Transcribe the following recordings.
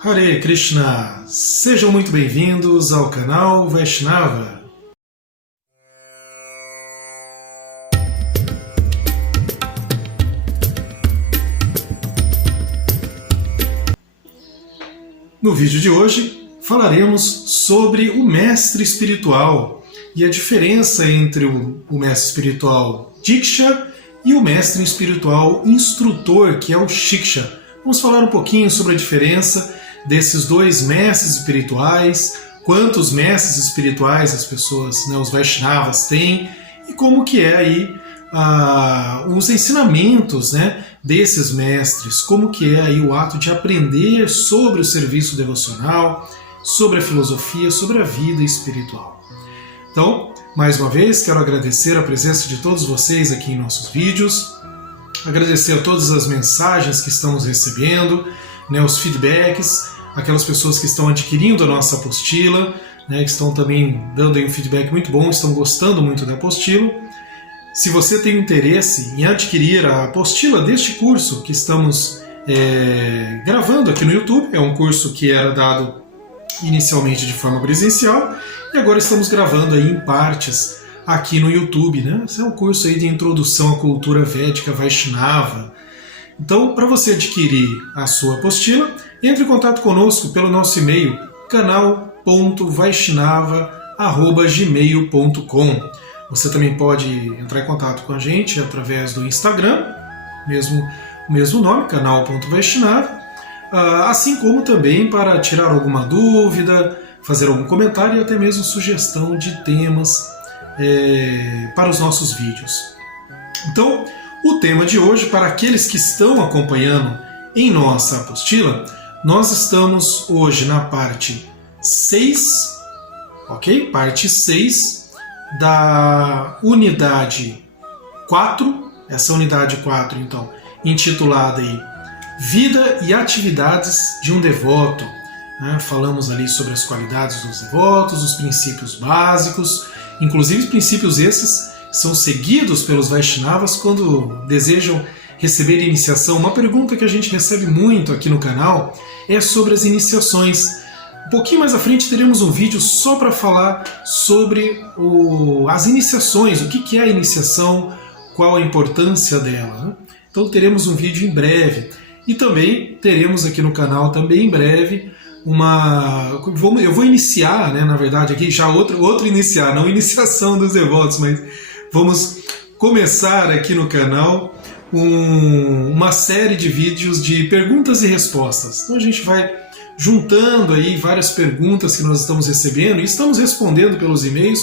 Hare Krishna! Sejam muito bem-vindos ao canal Vaishnava. No vídeo de hoje falaremos sobre o mestre espiritual e a diferença entre o mestre espiritual Diksha e o mestre espiritual instrutor, que é o Shiksha. Vamos falar um pouquinho sobre a diferença desses dois mestres espirituais, quantos mestres espirituais as pessoas, os Vaishnavas têm e como que é aí os ensinamentos desses mestres, como que é aí o ato de aprender sobre o serviço devocional, sobre a filosofia, sobre a vida espiritual. Então, mais uma vez, quero agradecer a presença de todos vocês aqui em nossos vídeos, agradecer a todas as mensagens que estamos recebendo, os feedbacks, aquelas pessoas que estão adquirindo a nossa apostila, que estão também dando aí um feedback muito bom, estão gostando muito da apostila. Se você tem interesse em adquirir a apostila deste curso que estamos gravando aqui no YouTube, é um curso que era dado inicialmente de forma presencial e agora estamos gravando aí em partes aqui no YouTube. Esse é um curso aí de introdução à cultura védica Vaishnava. Então, para você adquirir a sua apostila, entre em contato conosco pelo nosso e-mail canal.vaishnava@gmail.com. Você também pode entrar em contato com a gente através do Instagram, o mesmo nome, canal.vaishnava, assim como também para tirar alguma dúvida, fazer algum comentário e até mesmo sugestão de temas para os nossos vídeos. Então, o tema de hoje, para aqueles que estão acompanhando em nossa apostila, nós estamos hoje na parte 6, ok? Parte 6 da unidade 4, essa unidade 4, então, intitulada aí Vida e Atividades de um Devoto. Falamos ali sobre as qualidades dos devotos, os princípios básicos, inclusive princípios esses são seguidos pelos Vaishnavas quando desejam receber iniciação. Uma pergunta que a gente recebe muito aqui no canal é sobre as iniciações. Um pouquinho mais à frente teremos um vídeo só para falar sobre as iniciações, o que é a iniciação, qual a importância dela. Então teremos um vídeo em breve. E também teremos aqui no canal, também em breve, eu vou iniciar, na verdade, aqui já outro iniciar, não iniciação dos devotos, mas vamos começar aqui no canal uma série de vídeos de perguntas e respostas. Então a gente vai juntando aí várias perguntas que nós estamos recebendo e estamos respondendo pelos e-mails,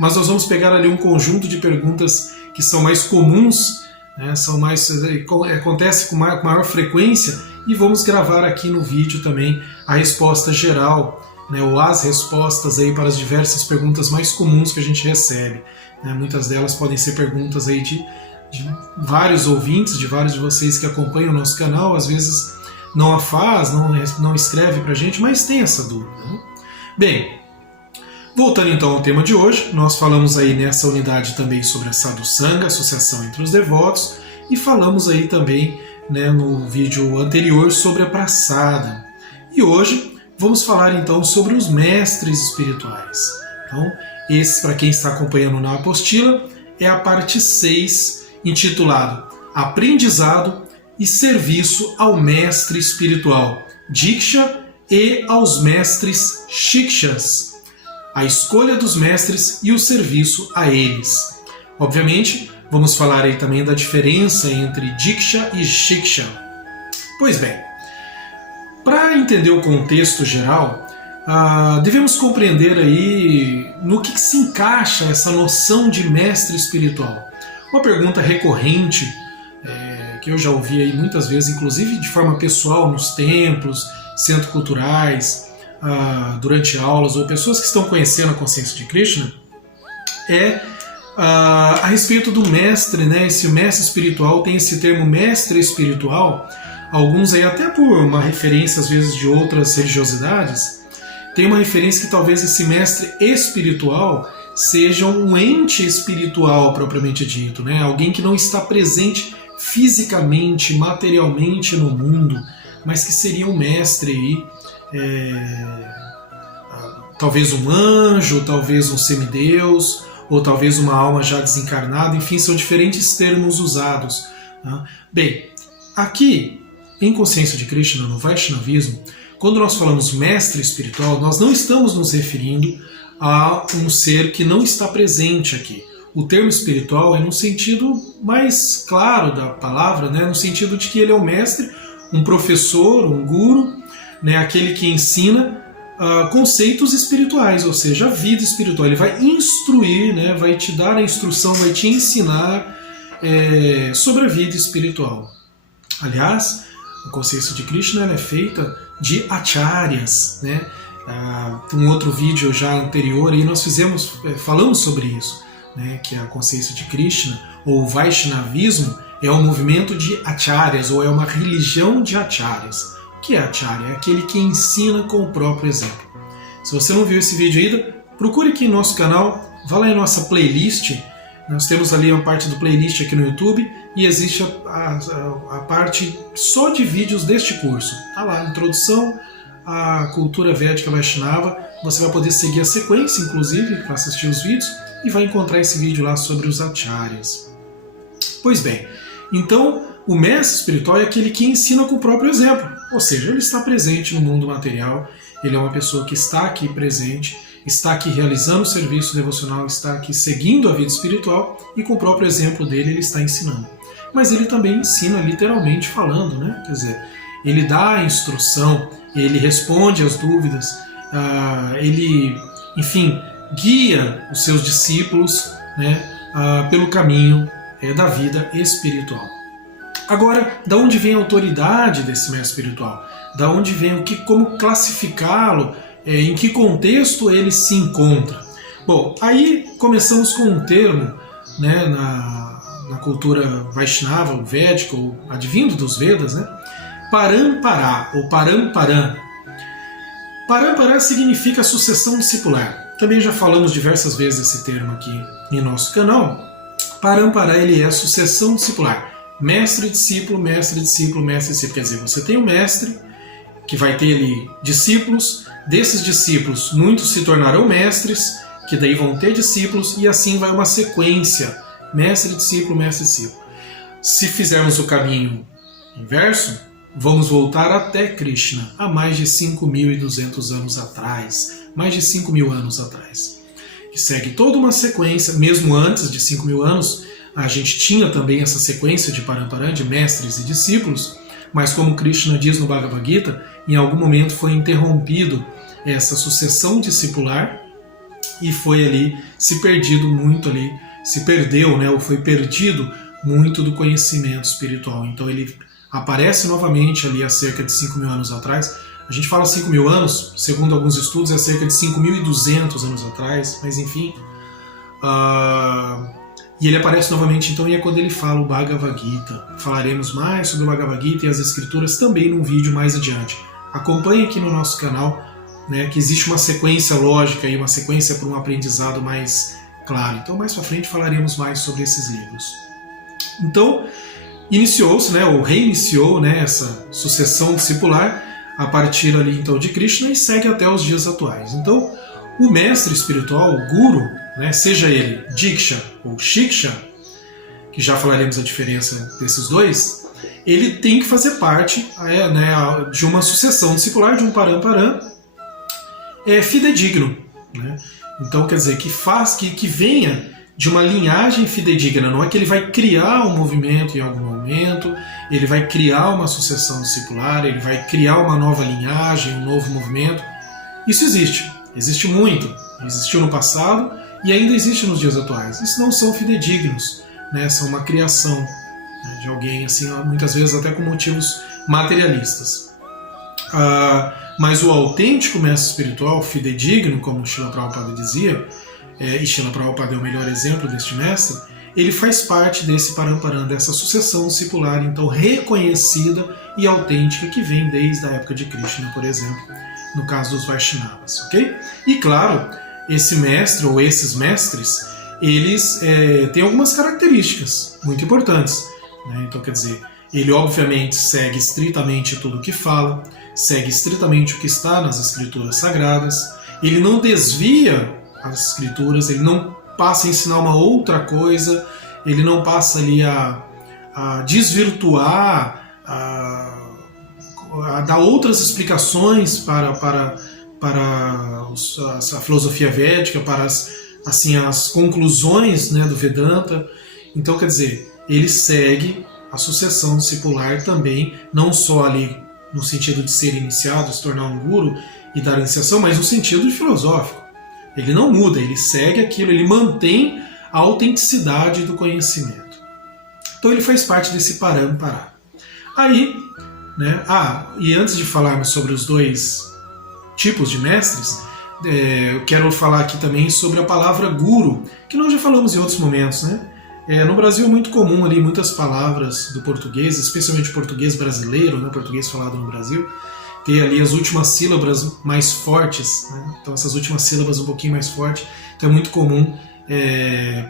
mas nós vamos pegar ali um conjunto de perguntas que são mais comuns, acontece com maior frequência, e vamos gravar aqui no vídeo também a resposta geral, ou as respostas aí para as diversas perguntas mais comuns que a gente recebe. Muitas delas podem ser perguntas aí de vários ouvintes, de vários de vocês que acompanham o nosso canal, às vezes não a faz, não escreve para a gente, mas tem essa dúvida. Bem, voltando então ao tema de hoje, nós falamos aí nessa unidade também sobre a Sadhu Sangha, associação entre os devotos, e falamos aí também no vídeo anterior sobre a Prasada. E hoje vamos falar então sobre os mestres espirituais. Então, esse, para quem está acompanhando na apostila, é a parte 6, intitulado Aprendizado e Serviço ao Mestre Espiritual, Diksha, e aos Mestres Shikshas, a escolha dos mestres e o serviço a eles. Obviamente, vamos falar aí também da diferença entre Diksha e Shiksha. Pois bem, para entender o contexto geral, devemos compreender aí no que se encaixa essa noção de mestre espiritual. Uma pergunta recorrente, que eu já ouvi aí muitas vezes, inclusive de forma pessoal, nos templos, centros culturais, durante aulas, ou pessoas que estão conhecendo a consciência de Krishna, é a respeito do mestre, esse mestre espiritual, tem esse termo mestre espiritual, alguns aí até por uma referência às vezes de outras religiosidades, tem uma referência que talvez esse mestre espiritual seja um ente espiritual propriamente dito, alguém que não está presente fisicamente, materialmente no mundo, mas que seria um mestre aí, talvez um anjo, talvez um semideus, ou talvez uma alma já desencarnada, enfim, são diferentes termos usados. Tá? Bem, aqui, em Consciência de Krishna, no Vaishnavismo, quando nós falamos mestre espiritual, nós não estamos nos referindo a um ser que não está presente aqui. O termo espiritual é no sentido mais claro da palavra, né? No sentido de que ele é um mestre, um professor, um guru, né? Aquele que ensina conceitos espirituais, ou seja, a vida espiritual. Ele vai instruir, né? Vai te dar a instrução, vai te ensinar sobre a vida espiritual. Aliás, a Consciência de Krishna é feita de acharyas, né? Um outro vídeo já anterior e nós falamos sobre isso, né? Que a Consciência de Krishna, ou o Vaishnavismo, é um movimento de acharyas, ou é uma religião de acharyas. O que é acharya? É aquele que ensina com o próprio exemplo. Se você não viu esse vídeo ainda, procure aqui no nosso canal, vá lá em nossa playlist. Nós temos ali uma parte do playlist aqui no YouTube e existe a parte só de vídeos deste curso. Está lá, introdução à cultura védica Vaishnava. Você vai poder seguir a sequência, inclusive, para assistir os vídeos, e vai encontrar esse vídeo lá sobre os acharyas. Pois bem, então o mestre espiritual é aquele que ensina com o próprio exemplo. Ou seja, ele está presente no mundo material, ele é uma pessoa que está aqui presente, está aqui realizando o serviço devocional, está aqui seguindo a vida espiritual e com o próprio exemplo dele ele está ensinando. Mas ele também ensina literalmente falando, né? Quer dizer, ele dá a instrução, ele responde às dúvidas, ele, enfim, guia os seus discípulos, né, pelo caminho da vida espiritual. Agora, da onde vem a autoridade desse mestre espiritual? Da onde vem como classificá-lo? Em que contexto ele se encontra? Bom, aí começamos com um termo, né, na cultura Vaishnava, védica, ou advindo dos Vedas, né? Parampara, ou Paramparam. Parampara significa sucessão discipular. Também já falamos diversas vezes esse termo aqui em nosso canal. Parampara, ele é sucessão discipular. Mestre, discípulo, mestre, discípulo, mestre, discípulo. Quer dizer, você tem um mestre que vai ter ali discípulos. Desses discípulos, muitos se tornarão mestres, que daí vão ter discípulos, e assim vai uma sequência. Mestre, discípulo, mestre, discípulo. Se fizermos o caminho inverso, vamos voltar até Krishna, há mais de 5.200 anos atrás. Mais de 5.000 anos atrás. Que segue toda uma sequência, mesmo antes de 5.000 anos, a gente tinha também essa sequência de Paramparam, de mestres e discípulos, mas como Krishna diz no Bhagavad Gita, em algum momento foi interrompido essa sucessão discipular e foi ali se perdeu, né, ou foi perdido muito do conhecimento espiritual. Então ele aparece novamente ali há cerca de 5.000 anos atrás. A gente fala 5.000 anos, segundo alguns estudos é cerca de 5.200 anos atrás, mas enfim. E ele aparece novamente então, e é quando ele fala o Bhagavad Gita. Falaremos mais sobre o Bhagavad Gita e as escrituras também num vídeo mais adiante. Acompanhe aqui no nosso canal, né, que existe uma sequência lógica e uma sequência para um aprendizado mais claro. Então mais para frente falaremos mais sobre esses livros. Então iniciou-se, né, ou reiniciou, né, essa sucessão discipular a partir ali então de Krishna e segue até os dias atuais. Então o mestre espiritual, o guru, né, seja ele Diksha ou Shiksha, que já falaremos a diferença desses dois, ele tem que fazer parte né, de uma sucessão discipular, de um Paramparam fidedigno. Né? Então quer dizer, que venha de uma linhagem fidedigna, não é que ele vai criar um movimento em algum momento, ele vai criar uma sucessão discipular, ele vai criar uma nova linhagem, um novo movimento. Isso existe muito, existiu no passado e ainda existe nos dias atuais. Isso não são fidedignos, né? São uma criação, né, de alguém, assim, muitas vezes até com motivos materialistas. Mas o autêntico mestre espiritual, fidedigno, como Srila Prabhupada dizia, e Srila Prabhupada é o melhor exemplo deste mestre, ele faz parte desse Paramparam, dessa sucessão discipular, então reconhecida e autêntica, que vem desde a época de Krishna, por exemplo, no caso dos Vaishnavas, ok? E claro, esse mestre ou esses mestres, eles têm algumas características muito importantes, né? Então quer dizer, Ele obviamente segue estritamente tudo o que fala, segue estritamente o que está nas escrituras sagradas, ele não desvia as escrituras, ele não passa a ensinar uma outra coisa, ele não passa ali a desvirtuar, a dar outras explicações para a filosofia védica, para as conclusões, né, do Vedanta. Então, quer dizer, ele segue a sucessão discipular também, não só ali no sentido de ser iniciado, se tornar um guru e dar iniciação, mas no sentido filosófico. Ele não muda, ele segue aquilo, ele mantém a autenticidade do conhecimento. Então ele faz parte desse Parampara. Aí, né, e antes de falarmos sobre os dois tipos de mestres, eu quero falar aqui também sobre a palavra guru, que nós já falamos em outros momentos, né? No Brasil é muito comum ali muitas palavras do português, especialmente o português brasileiro, né, português falado no Brasil, ter ali as últimas sílabas mais fortes, né? Então essas últimas sílabas um pouquinho mais fortes, então é muito comum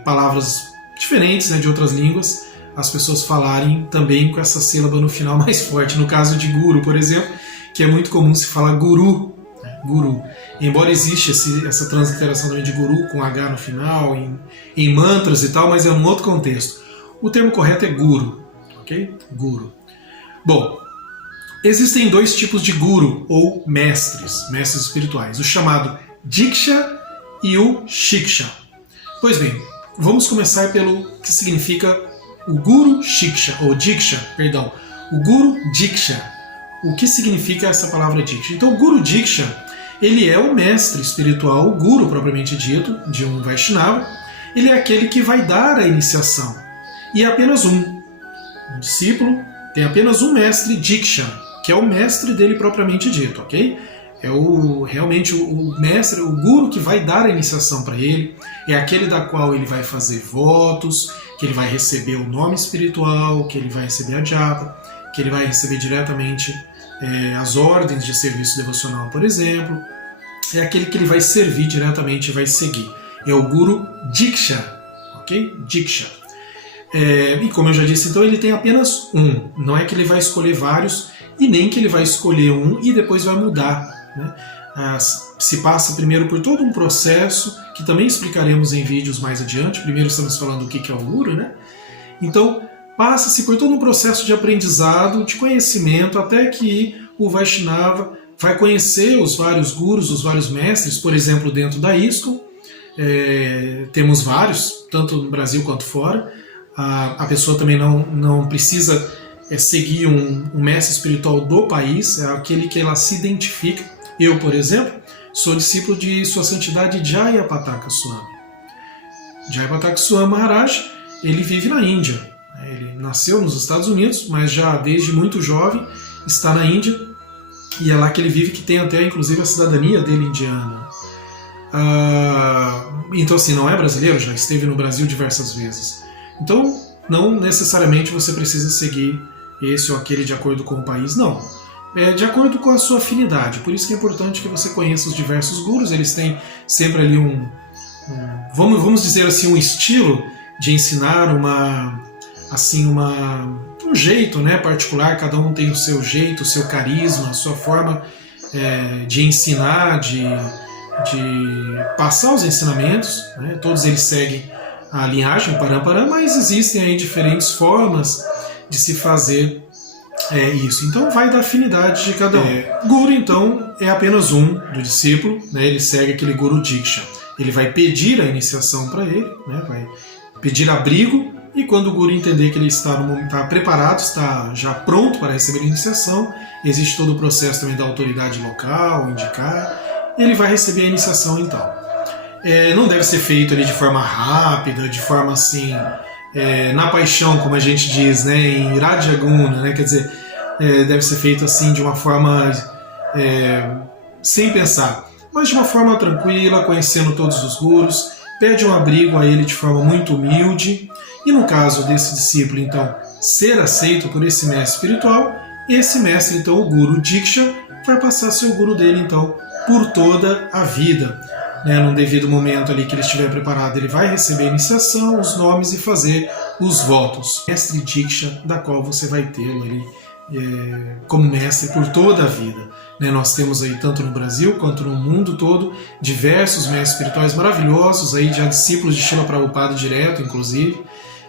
palavras diferentes, né, de outras línguas, as pessoas falarem também com essa sílaba no final mais forte. No caso de guru, por exemplo, que é muito comum se falar guru, né? Guru. Embora exista essa transliteração também de guru com H no final, em mantras e tal, mas é um outro contexto. O termo correto é guru, ok? Guru. Bom, existem dois tipos de guru, ou mestres espirituais, o chamado Diksha e o Shiksha. Pois bem, vamos começar pelo que significa o Guru Shiksha, ou Diksha, perdão, o Guru Diksha. O que significa essa palavra Diksha? Então, o Guru Diksha, ele é o mestre espiritual, o Guru propriamente dito, de um Vaishnava. Ele é aquele que vai dar a iniciação. E é apenas um. Um discípulo tem apenas um mestre Diksha, que é o mestre dele propriamente dito, ok? É realmente o mestre, o Guru que vai dar a iniciação para ele, é aquele da qual ele vai fazer votos, que ele vai receber o nome espiritual, que ele vai receber a japa, que ele vai receber diretamente as ordens de serviço devocional, por exemplo. É aquele que ele vai servir diretamente e vai seguir. É o Guru Diksha, ok? Diksha. E como eu já disse, então ele tem apenas um. Não é que ele vai escolher vários e nem que ele vai escolher um e depois vai mudar, né? Se passa primeiro por todo um processo, que também explicaremos em vídeos mais adiante. Primeiro estamos falando do que é o Guru, né? Então, passa-se por todo um processo de aprendizado, de conhecimento, até que o Vaishnava vai conhecer os vários gurus, os vários mestres. Por exemplo, dentro da ISKCON, temos vários, tanto no Brasil quanto fora. A pessoa também não precisa seguir um mestre espiritual do país, é aquele que ela se identifica. Eu, por exemplo, sou discípulo de Sua Santidade Jayapataka Swami. Jayapataka Swami Maharaj, ele vive na Índia. Ele nasceu nos Estados Unidos, mas já desde muito jovem está na Índia, e é lá que ele vive, que tem até inclusive a cidadania dele indiana. Então assim, não é brasileiro, já esteve no Brasil diversas vezes. Então não necessariamente você precisa seguir esse ou aquele de acordo com o país, não. É de acordo com a sua afinidade. Por isso que é importante que você conheça os diversos gurus. Eles têm sempre ali vamos dizer assim, um estilo de ensinar, um jeito, né, particular. Cada um tem o seu jeito, o seu carisma, a sua forma de ensinar, de passar os ensinamentos, né? Todos eles seguem a linhagem Parampara, mas existem aí diferentes formas de se fazer isso. Então vai da afinidade de cada um. Guru, então, é apenas um do discípulo, né? Ele segue aquele Guru Diksha. Ele vai pedir a iniciação para ele, né? Vai pedir abrigo, e quando o Guru entender que ele está preparado, está já pronto para receber a iniciação, existe todo o processo também da autoridade local, indicar, ele vai receber a iniciação então. Não deve ser feito ali de forma rápida, de forma assim, na paixão, como a gente diz, né, em Rajaguna, né, quer dizer, deve ser feito assim de uma forma sem pensar, mas de uma forma tranquila, conhecendo todos os gurus, pede um abrigo a ele de forma muito humilde, e no caso desse discípulo, então, ser aceito por esse mestre espiritual, esse mestre, então, o Guru Diksha, vai passar a ser o guru dele, então, por toda a vida. Num devido momento ali que ele estiver preparado, ele vai receber a iniciação, os nomes e fazer os votos. Mestre Diksha, da qual você vai tê-lo ali como mestre por toda a vida. Nós temos aí, tanto no Brasil quanto no mundo todo, diversos mestres espirituais maravilhosos, aí já discípulos de Srila Prabhupada direto, inclusive,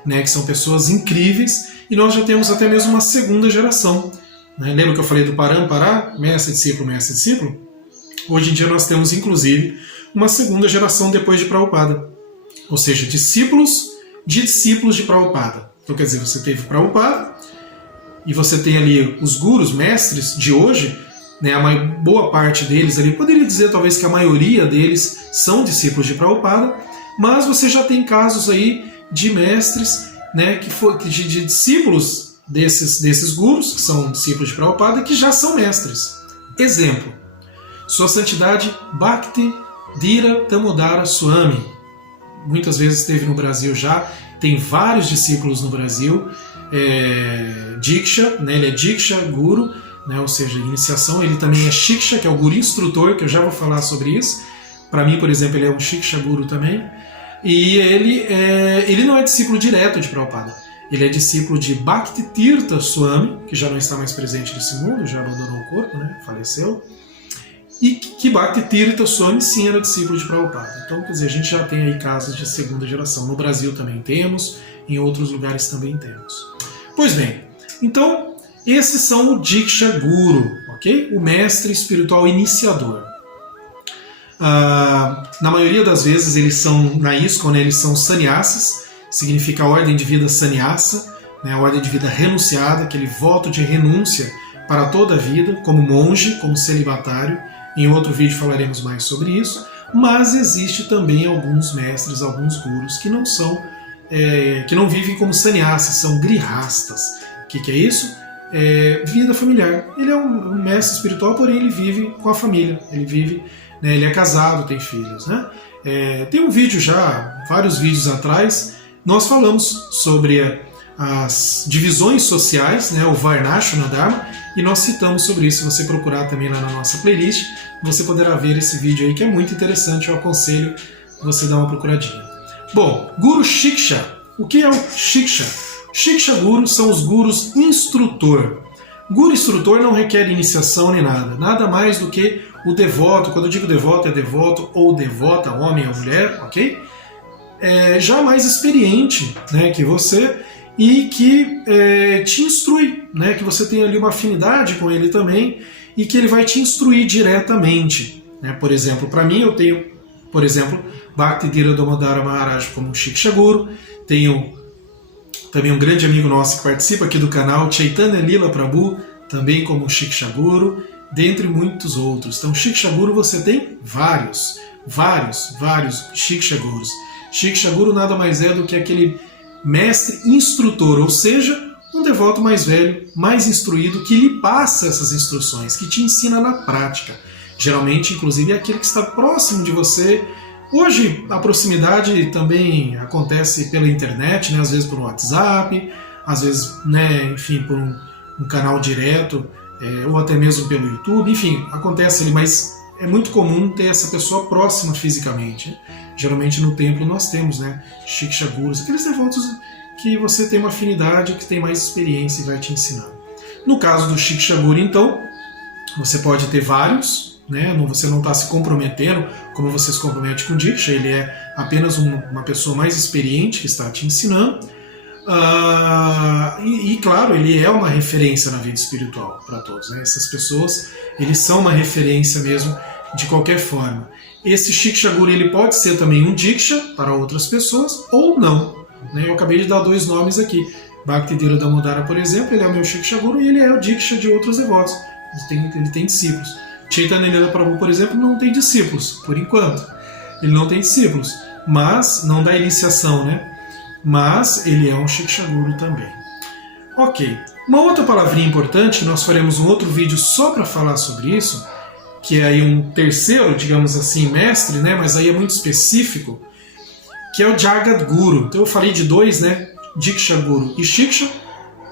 que são pessoas incríveis, e nós já temos até mesmo uma segunda geração. Lembra que eu falei do Parampará, mestre, discípulo, mestre, discípulo? Hoje em dia nós temos, inclusive, uma segunda geração depois de Prabhupada, ou seja, discípulos de Prabhupada. Então quer dizer, você teve Prabhupada, e você tem ali os gurus, mestres de hoje, a boa parte deles ali, poderia dizer talvez que a maioria deles são discípulos de Prabhupada, mas você já tem casos aí de mestres, de discípulos desses gurus, que são discípulos de Prabhupada, que já são mestres. Exemplo, Sua Santidade Bhakti Dhira Damodara Swami, muitas vezes esteve no Brasil já, tem vários discípulos no Brasil, Diksha, ele é Diksha Guru, ou seja, iniciação, ele também é Shiksha, que é o Guru instrutor, que eu já vou falar sobre isso. Para mim, por exemplo, ele é um Shiksha Guru também. E ele não é discípulo direto de Prabhupada. Ele é discípulo de Bhakti Tirtha Swami, que já não está mais presente nesse mundo, já abandonou o corpo, faleceu. E que Bhakti Tirtha Swami sim era discípulo de Prabhupada. Então, quer dizer, a gente já tem aí casos de segunda geração. No Brasil também temos, em outros lugares também temos. Pois bem, então, esses são o Diksha Guru, ok? O mestre espiritual iniciador. Na maioria das vezes eles são, na ISKCON, eles são sannyasis, significa a ordem de vida sannyasa, a ordem de vida renunciada, aquele voto de renúncia para toda a vida, como monge, como celibatário. Em outro vídeo falaremos mais sobre isso, mas existe também alguns mestres, alguns gurus que não são, que não vivem como sannyasis, são grihastas. O que é isso? Vida familiar. Ele é um mestre espiritual, porém ele vive com a família, ele vive, ele é casado, tem filhos. Tem um vídeo já, vários vídeos atrás, nós falamos sobre as divisões sociais, o Varnashrama Dharma, e nós citamos sobre isso. Se você procurar também lá na nossa playlist, você poderá ver esse vídeo aí, que é muito interessante, eu aconselho você dar uma procuradinha. Bom, Guru Shiksha. O que é o Shiksha? Shiksha Guru são os gurus instrutor. Guru instrutor não requer iniciação nem nada mais do que o devoto. Quando eu digo devoto, é devoto ou devota, homem ou mulher, ok? Já mais experiente que você, e que te instrui, que você tem ali uma afinidade com ele também, e que ele vai te instruir diretamente. Por exemplo, para mim eu tenho, por exemplo, Bhakti Dhira Damodara Maharaj como um Shiksha Guru, tenho também um grande amigo nosso que participa aqui do canal, Chaitanya Lila Prabhu, também como um Shiksha Guru, dentre muitos outros. Então, Shiksha Guru você tem vários Shiksha Gurus. Shiksha Guru nada mais é do que aquele mestre instrutor, ou seja, um devoto mais velho, mais instruído, que lhe passa essas instruções, que te ensina na prática. Geralmente, inclusive, é aquele que está próximo de você. Hoje, a proximidade também acontece pela internet, às vezes por um WhatsApp, às vezes, enfim, por um canal direto, ou até mesmo pelo YouTube, enfim, acontece ali, mas é muito comum ter essa pessoa próxima fisicamente. Geralmente no templo nós temos, Shiksha Gurus, aqueles devotos que você tem uma afinidade, que tem mais experiência e vai te ensinar. No caso do Shiksha Guru, então, você pode ter vários, você não está se comprometendo como você se compromete com o Diksha, ele é apenas uma pessoa mais experiente que está te ensinando. Claro, ele é uma referência na vida espiritual para todos. Essas pessoas, eles são uma referência mesmo de qualquer forma. Esse Shiksha Guru, ele pode ser também um Diksha para outras pessoas ou não. Eu acabei de dar dois nomes aqui. Bhakti Dhira Damodara, por exemplo, ele é o meu Shiksha Guru e ele é o Diksha de outros devotos. Ele tem discípulos. Chaitanya Lila Prabhu, por exemplo, não tem discípulos, por enquanto. Ele não tem discípulos, mas não dá iniciação, Mas ele é um Shiksha Guru também. Ok. Uma outra palavrinha importante, nós faremos um outro vídeo só para falar sobre isso, que é aí um terceiro, digamos assim, mestre, mas aí é muito específico, que é o Jagat Guru. Então eu falei de dois, Diksha Guru e Shiksha,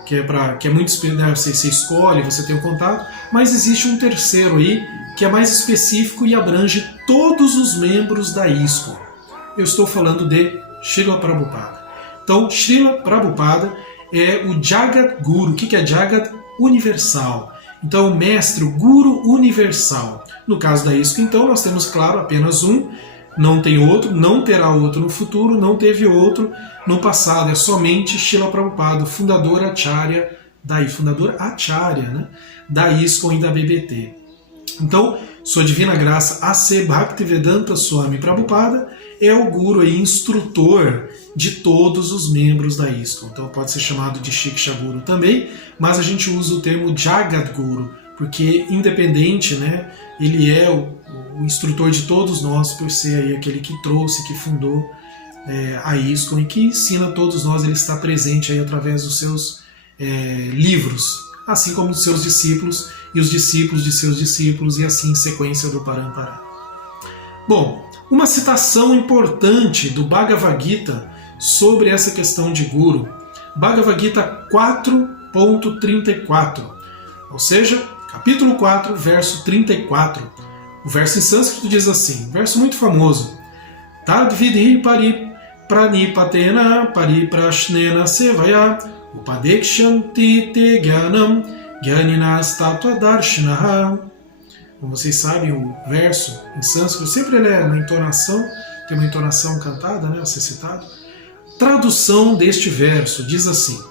que é muito específico, você escolhe, você tem o contato, mas existe um terceiro aí, que é mais específico e abrange todos os membros da ISKCON. Eu estou falando de Srila Prabhupada. Então, Srila Prabhupada é o Jagat Guru. O que é Jagat? Universal. Então, o mestre, o Guru universal. No caso da ISKCON, então, nós temos, claro, apenas um, não tem outro, não terá outro no futuro, não teve outro no passado. É somente Srila Prabhupada, o fundador Acharya da ISKCON e da BBT. Então, Sua Divina Graça A.C. Bhaktivedanta Swami Prabhupada é o guru e instrutor de todos os membros da ISKCON. Então pode ser chamado de Shiksha Guru também, mas a gente usa o termo Jagat Guru, porque independente, né, ele é o instrutor de todos nós, por ser aí aquele que trouxe, que fundou a ISKCON e que ensina a todos nós. Ele está presente aí através dos seus livros, assim como dos seus discípulos e os discípulos de seus discípulos, e assim em sequência do Parampara. Bom, uma citação importante do Bhagavad Gita sobre essa questão de Guru. Bhagavad Gita 4.34, ou seja, capítulo 4, verso 34. O verso em sânscrito diz assim, verso muito famoso: Tadvidhi pranipatena pariprashnena sevaya upadekshanti te jnanam jnaninas tattva darshinaha. Como vocês sabem, o verso em sânscrito sempre ele é na entonação, tem uma entonação cantada, né, a ser citado. Tradução deste verso diz assim: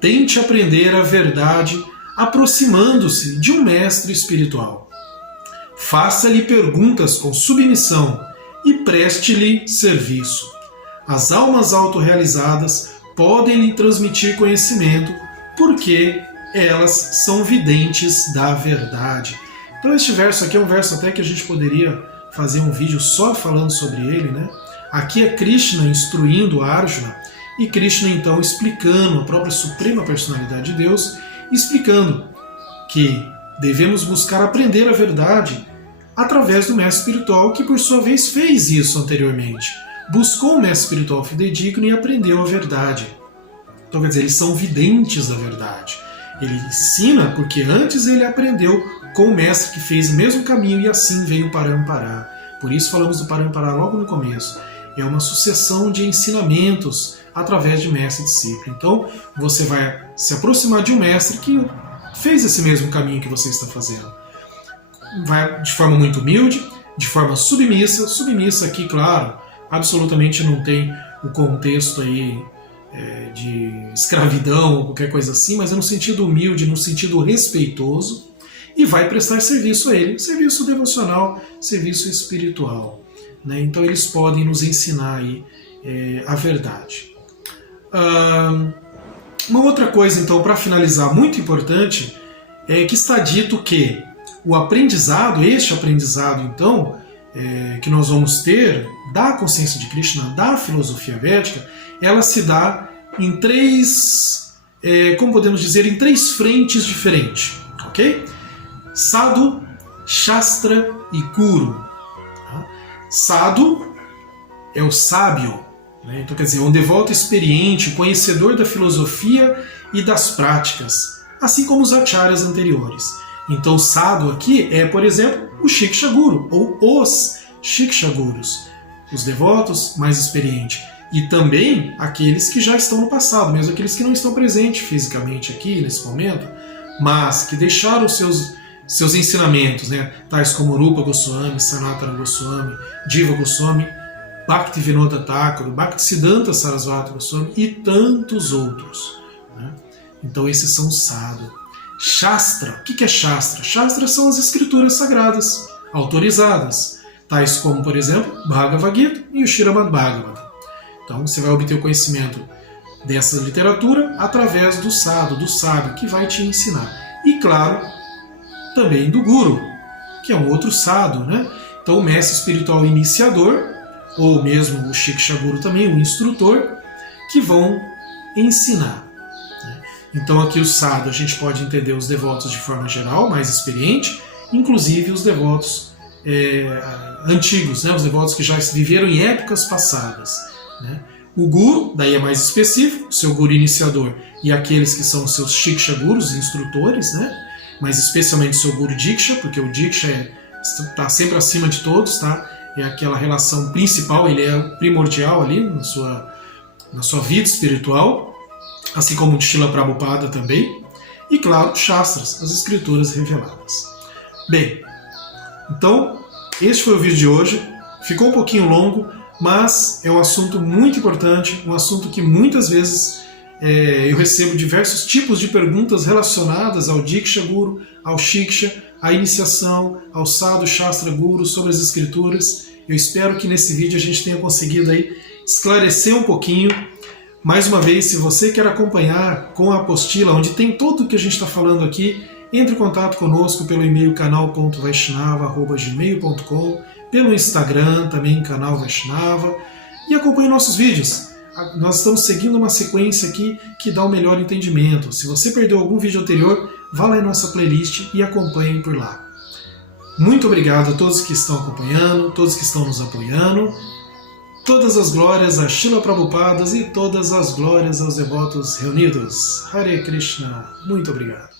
tente aprender a verdade aproximando-se de um mestre espiritual. Faça-lhe perguntas com submissão e preste-lhe serviço. As almas autorrealizadas podem lhe transmitir conhecimento porque elas são videntes da verdade. Então este verso aqui é um verso até que a gente poderia fazer um vídeo só falando sobre ele, né? Aqui é Krishna instruindo Arjuna e Krishna então explicando a própria Suprema Personalidade de Deus, explicando que devemos buscar aprender a verdade através do mestre espiritual, que por sua vez fez isso anteriormente. Buscou um mestre espiritual fidedigno e aprendeu a verdade. Então quer dizer, eles são videntes da verdade. Ele ensina porque antes ele aprendeu com o mestre que fez o mesmo caminho e assim veio o Parampara. Por isso falamos do Parampara logo no começo. É uma sucessão de ensinamentos através de mestre e discípulo. Então você vai se aproximar de um mestre que fez esse mesmo caminho que você está fazendo. Vai de forma muito humilde, de forma submissa. Submissa aqui, claro, absolutamente não tem o contexto aí de escravidão ou qualquer coisa assim, mas é no sentido humilde, no sentido respeitoso, e vai prestar serviço a ele, serviço devocional, serviço espiritual. Né? Então eles podem nos ensinar aí, a verdade. Uma outra coisa, então, para finalizar, muito importante, é que está dito que o aprendizado, este aprendizado, então, que nós vamos ter da consciência de Krishna, da filosofia védica, ela se dá em três, como podemos dizer, em três frentes diferentes, ok? Sadhu, Shastra e Guru. Sadhu é o sábio, né? Então quer dizer, um devoto experiente, conhecedor da filosofia e das práticas, assim como os acharyas anteriores. Então Sadhu aqui é, por exemplo, o Shiksha Guru, ou os Shiksha Gurus, os devotos mais experientes. E também aqueles que já estão no passado, mesmo aqueles que não estão presentes fisicamente aqui nesse momento, mas que deixaram seus ensinamentos, né, tais como Rupa Goswami, Sanatana Goswami, Jiva Goswami, Bhaktivinoda Thakur, Bhaktisiddhanta Sarasvati Goswami e tantos outros. Né? Então esses são sadhu. Shastra, o que é Shastra? Shastra são as escrituras sagradas, autorizadas, tais como, por exemplo, Bhagavad Gita e o Srimad Bhagavatam. Então você vai obter o conhecimento dessa literatura através do sadhu, do sábio, que vai te ensinar. E claro, também do Guru, que é um outro sadhu, né? Então o mestre espiritual iniciador, ou mesmo o Shiksha Guru também, o instrutor, que vão ensinar. Né? Então aqui o sadhu a gente pode entender os devotos de forma geral, mais experiente, inclusive os devotos antigos, né? Os devotos que já viveram em épocas passadas. Né? O Guru, daí é mais específico, o seu Guru iniciador e aqueles que são os seus Shiksha Gurus, instrutores, né? Mas especialmente o seu Guru Diksha, porque o Diksha está sempre acima de todos, tá? É aquela relação principal, ele é primordial ali na sua na sua vida espiritual, assim como de Srila Prabhupada também, e claro, Shastras, as escrituras reveladas. Bem, então, este foi o vídeo de hoje. Ficou um pouquinho longo, mas é um assunto muito importante, um assunto que muitas vezes eu recebo diversos tipos de perguntas relacionadas ao Diksha Guru, ao Shiksha, à iniciação, ao Sadhu Shastra Guru, sobre as escrituras. Eu espero que nesse vídeo a gente tenha conseguido aí esclarecer um pouquinho. Mais uma vez, se você quer acompanhar com a apostila, onde tem tudo o que a gente está falando aqui, entre em contato conosco pelo e-mail canal.vaishnava@gmail.com, pelo Instagram, também canal Vaishnava, e acompanhe nossos vídeos. Nós estamos seguindo uma sequência aqui que dá o melhor entendimento. Se você perdeu algum vídeo anterior, vá lá em nossa playlist e acompanhe por lá. Muito obrigado a todos que estão acompanhando, todos que estão nos apoiando. Todas as glórias a Srila Prabhupada e todas as glórias aos devotos reunidos. Hare Krishna. Muito obrigado.